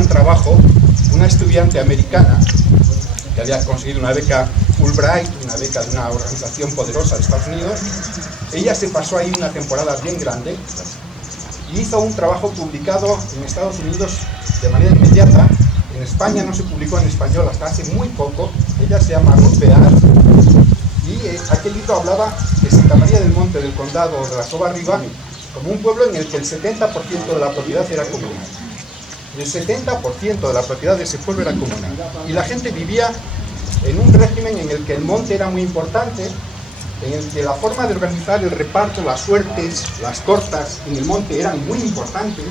gran trabajo una estudiante americana que había conseguido una beca Fulbright, una beca de una organización poderosa de Estados Unidos. Ella se pasó ahí una temporada bien grande y hizo un trabajo publicado en Estados Unidos de manera inmediata. En España no se publicó en español hasta hace muy poco. Ella se llama Ruth Beard y aquel libro hablaba de Santa María del Monte, del condado de la Sobarriba, como un pueblo en el que el 70% de la propiedad era comunal. El 70% de la propiedad de ese pueblo era comunal. Y la gente vivía en un régimen en el que el monte era muy importante, en el que la forma de organizar el reparto, las suertes, las cortas en el monte eran muy importantes,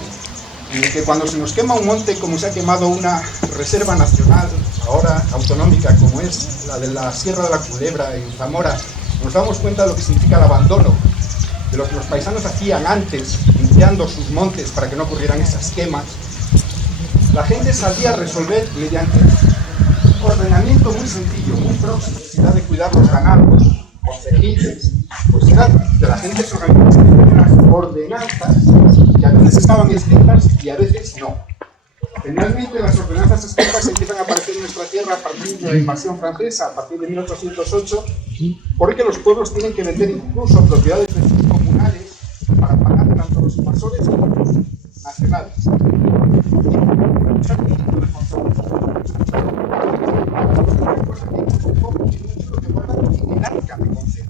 en el que cuando se nos quema un monte, como se ha quemado una reserva nacional, ahora autonómica, como es la de la Sierra de la Culebra en Zamora, nos damos cuenta de lo que significa el abandono, de lo que los paisanos hacían antes, limpiando sus montes para que no ocurrieran esas quemas. La gente sabía resolver mediante un ordenamiento muy sencillo, muy próximo, necesidad de cuidar los ganados, consejiles, pues era que la gente se organizaba en unas ordenanzas que a veces estaban escritas y a veces no. Generalmente las ordenanzas escritas empiezan a aparecer en nuestra tierra a partir de la invasión francesa, a partir de 1808, porque los pueblos tienen que vender incluso propiedades comunales para pagar tanto los invasores como los nacionales. El arca de concejo.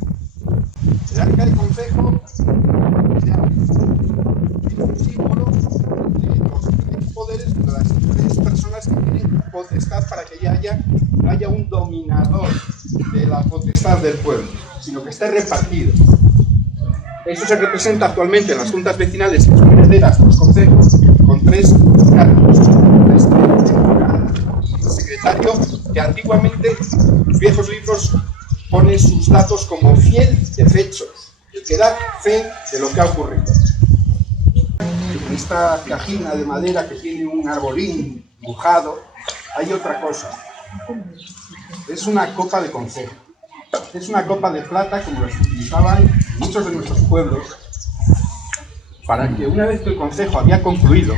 El arca de concejo es un símbolo de los diferentes poderes de las diferentes personas que tienen potestad para que no haya un dominador de la potestad del pueblo, sino que esté repartido. Eso se representa actualmente en las juntas vecinales que son herederas de los concejos con tres cargos. El secretario, que antiguamente en los viejos libros pone sus datos como fiel de fechos, el que da fe de lo que ha ocurrido. En esta cajina de madera que tiene un arbolín dibujado, hay otra cosa. Es una copa de consejo. Es una copa de plata como las que utilizaban muchos de nuestros pueblos, para que una vez que el consejo había concluido,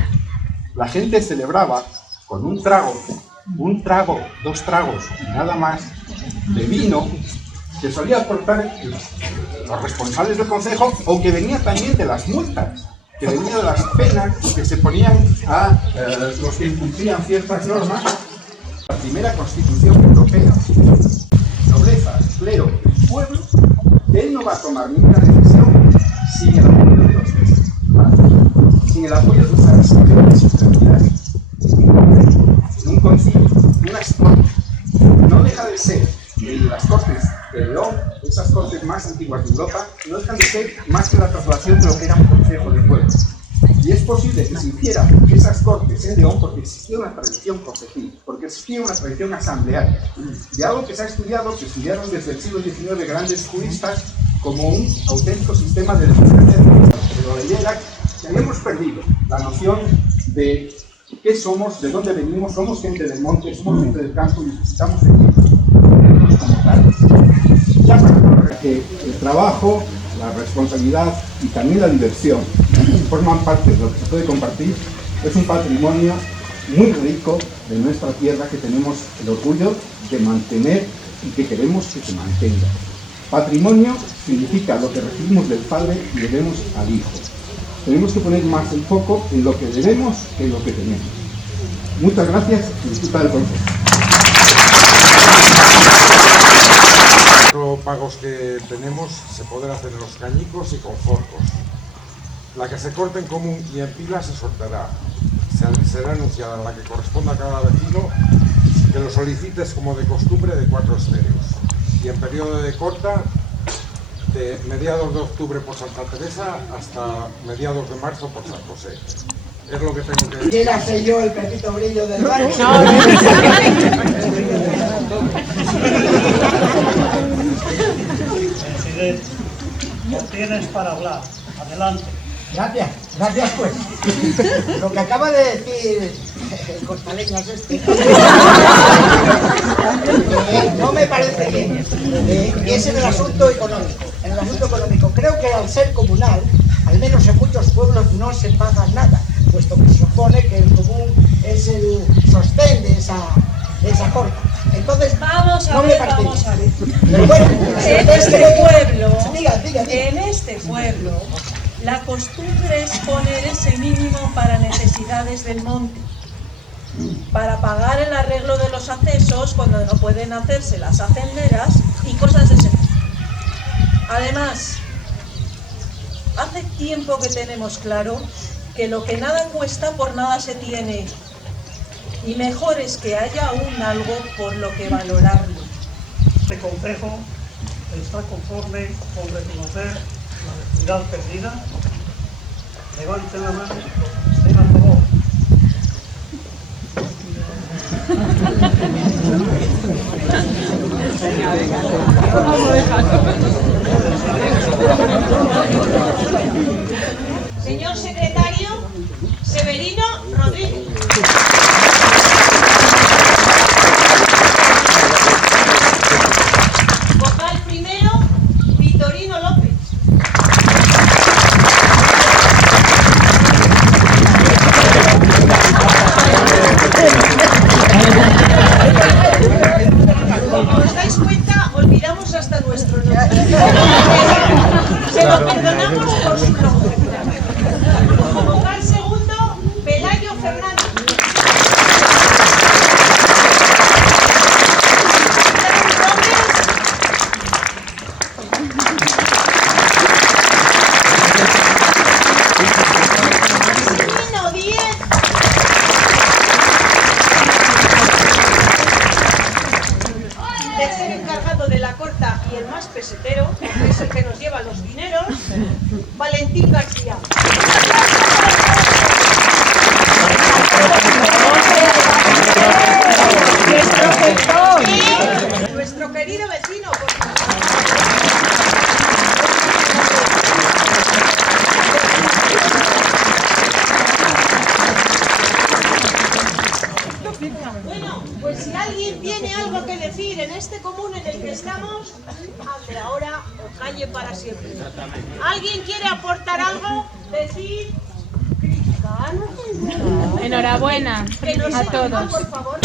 la gente celebraba con un trago, dos tragos y nada más de vino que solía aportar los responsables del consejo, o que venía también de las multas, que venía de las penas que se ponían a los que incumplían ciertas normas. La primera constitución europea, nobleza, clero y pueblo, él no va a tomar ninguna decisión sin el apoyo de los demás, sin el apoyo de las instituciones autoridades. En un concilio, unas cortes, no deja de ser las cortes de León, esas cortes más antiguas de Europa, no dejan de ser más que la traslación de lo que era un consejo de pueblo. Y es posible que se hiciera esas cortes en León porque existía una tradición concejil, porque existía una tradición asamblearia, de algo que se ha estudiado, que estudiaron desde el siglo XIX grandes juristas, como un auténtico sistema de democracia. Pero la idea era que habíamos perdido la noción de qué somos, de dónde venimos, somos gente del monte, somos gente del campo y necesitamos sentirnos como tal. Ya para que el trabajo, la responsabilidad y también la diversión forman parte de lo que se puede compartir, es un patrimonio muy rico de nuestra tierra que tenemos el orgullo de mantener y que queremos que se mantenga. Patrimonio significa lo que recibimos del Padre y debemos al Hijo. Tenemos que poner más el foco en lo que debemos que en lo que tenemos. Muchas gracias y disfruta del consejo. Los pagos que tenemos se podrán hacer en los cañicos y con forcos. La que se corte en común y en pila se sorteará. Será anunciada la que corresponda a cada vecino, que lo solicites como de costumbre de 4 estéreos. Y en periodo de corta, de mediados de octubre por Santa Teresa hasta mediados de marzo por San José. Es lo que tengo que decir. ¿Quién hace yo el Pepito Grillo del barrio? Presidente, lo tienes para hablar. Adelante. Gracias pues. Lo que acaba de decir el costaleñas no me parece bien. Es en el asunto económico. En el asunto económico. Creo que al ser comunal, al menos en muchos pueblos no se paga nada, puesto que se supone que el común sostén de esa corta. Entonces, Vamos a no me ver, parece vamos a ver. Pero bueno, En este pueblo, diga. en este pueblo, la costumbre es poner ese mínimo para necesidades del monte, para pagar el arreglo de los accesos cuando no pueden hacerse las hacenderas y cosas de ese tipo. Además, hace tiempo que tenemos claro que lo que nada cuesta por nada se tiene, y mejor es que haya aún algo por lo que valorarlo. Este concejo está conforme con reconocer la vecindad perdida. Levanten la mano, estén a favor. Señor secretario, Severino Rodríguez. Vocal primero, Vitorino López. Como os dais cuenta, olvidamos hasta nuestro nombre. Se lo perdonamos por su longevidad. Vocal segundo, Pelayo Fernández. Nino Díez. Tercer encargado de la corta y el más pesetero, que es el que nos lleva los dineros, Valentín García. Y nuestro querido vecino, por Bueno, pues si alguien tiene algo que decir en este común en el que estamos, hable ahora o calle para siempre. ¿Alguien quiere aportar algo? Decir, criticar. Enhorabuena Que no a se todos. diga, por favor.